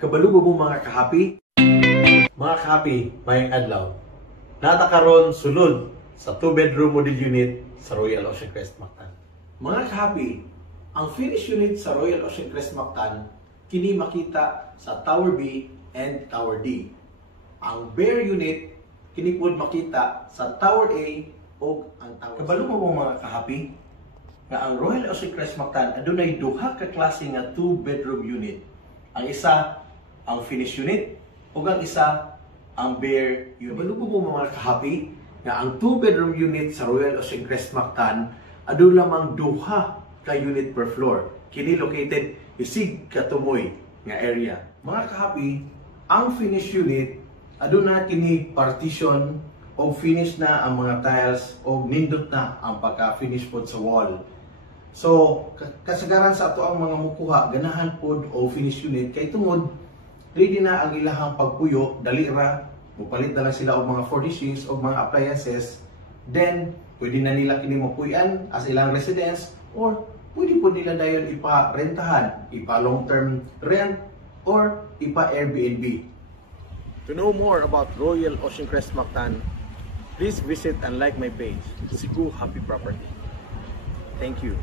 Kabalubo mo mga kahapi? Mga kahapi, mayang adlaw. Natakaron sulod sa 2-bedroom model unit sa Royal Ocean Crest Mactan. Mga kahapi, ang finished unit sa Royal Ocean Crest Mactan kini makita sa Tower B and Tower D. Ang bare unit kini pod makita sa Tower A o ang Tower C. Kabalubo mo mga kahapi nga ang Royal Ocean Crest Mactan adunay duha ka klase nga 2-bedroom unit. Ang isa ang finished unit ug ang isa ang bare unit. Kabalubo mo mga kahapi nga ang 2-bedroom unit sa Royal Ocean Crest Mactan adun lamang duha ka unit per floor. Kini located isig katumoy nga area. Mga kahapi, ang finished unit aduna kini partition o finish na ang mga tiles o nindot na ang pagka-finish pod sa wall. So, kasagaran sa ato ang mga mukuha, ganahan pod o finish unit kay tungod ready na ang ilahang pagpuyo, dali ra, mupalit na lang sila og mga furnishings o mga appliances, then pwede na nila kini mapuy-an as ilang residence or pwede po nila dayon ipa-rentahan, ipa-long-term rent or ipa-Airbnb. To know more about Royal Ocean Crest Mactan, please visit and like my page, Cebu Happy Property. Thank you.